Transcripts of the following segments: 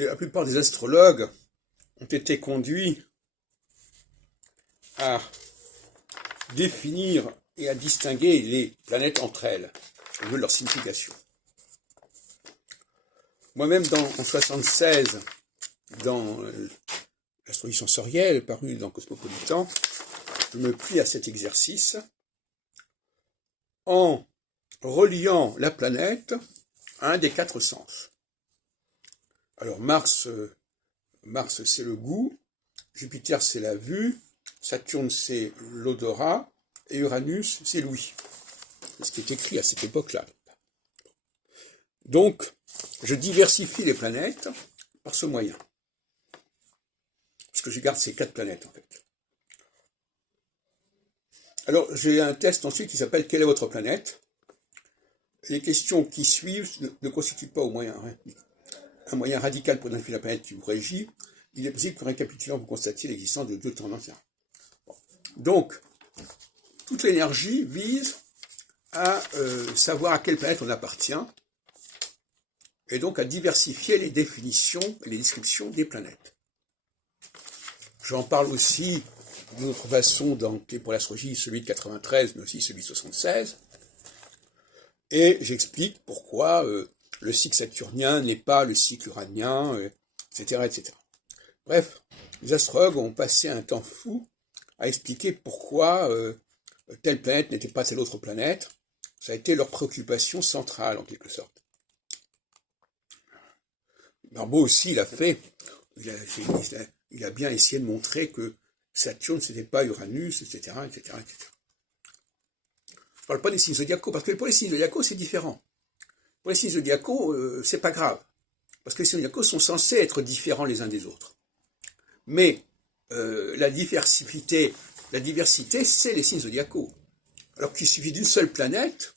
Et la plupart des astrologues ont été conduits à définir et à distinguer les planètes entre elles, au niveau de leur signification. Moi-même, en 76, dans l'astrologie sensorielle, paru dans Cosmopolitan, je me plie à cet exercice en reliant la planète à un des 4 sens. Alors Mars c'est le goût, Jupiter c'est la vue, Saturne c'est l'odorat, et Uranus c'est l'ouïe. C'est ce qui est écrit à cette époque-là. Donc, je diversifie les planètes par ce moyen. Puisque je garde ces 4 planètes, en fait. Alors, j'ai un test ensuite qui s'appelle « Quelle est votre planète ?» Les questions qui suivent ne constituent pas un moyen radical pour identifier la planète qui vous régit. Il est possible qu'en récapitulant, vous constatiez l'existence de 2 tendances. Donc, toute l'énergie vise à savoir à quelle planète on appartient, et donc à diversifier les définitions et les descriptions des planètes. J'en parle aussi d'une autre façon pour l'astrologie, celui de 93, mais aussi celui de 76, et j'explique pourquoi le cycle saturnien n'est pas le cycle uranien, etc., etc. Bref, les astrologues ont passé un temps fou à expliquer pourquoi telle planète n'était pas telle autre planète. Ça a été leur préoccupation centrale, en quelque sorte. Barbeau aussi l'a fait. Il a bien essayé de montrer que Saturne, c'était pas Uranus, etc., etc., etc. Je parle pas des signes zodiacaux, parce que pour les signes zodiacaux, c'est différent. Pour les signes zodiacaux, c'est pas grave. Parce que les signes zodiacaux sont censés être différents les uns des autres. Mais la diversité, c'est les signes zodiacaux. Alors qu'il suffit d'une seule planète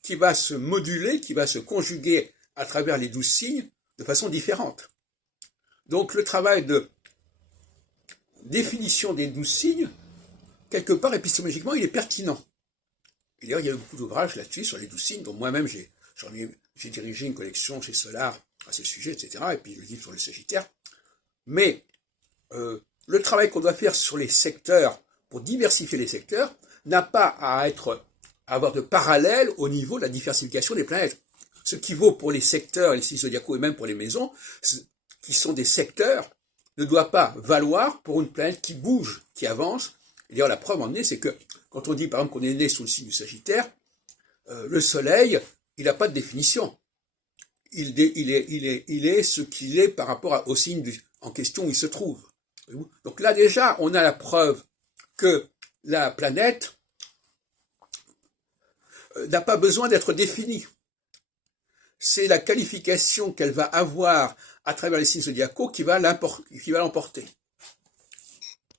qui va se moduler, qui va se conjuguer à travers les 12 signes de façon différente. Donc le travail de définition des 12 signes, quelque part épistémologiquement, il est pertinent. Et d'ailleurs, il y a eu beaucoup d'ouvrages là-dessus, sur les 12 signes, dont moi-même j'ai dirigé une collection chez Solar à ce sujet, etc., et puis le livre sur le Sagittaire. Mais le travail qu'on doit faire sur les secteurs, pour diversifier les secteurs, n'a pas à avoir de parallèle au niveau de la diversification des planètes. Ce qui vaut pour les secteurs, les signes zodiacaux et même pour les maisons, qui sont des secteurs, ne doit pas valoir pour une planète qui bouge, qui avance. Et d'ailleurs, la preuve en est, c'est que quand on dit par exemple qu'on est né sous le signe du Sagittaire, le Soleil, il n'a pas de définition. Il est ce qu'il est par rapport au signe en question où il se trouve. Donc là déjà, on a la preuve que la planète n'a pas besoin d'être définie. C'est la qualification qu'elle va avoir à travers les signes zodiacaux qui va l'emporter.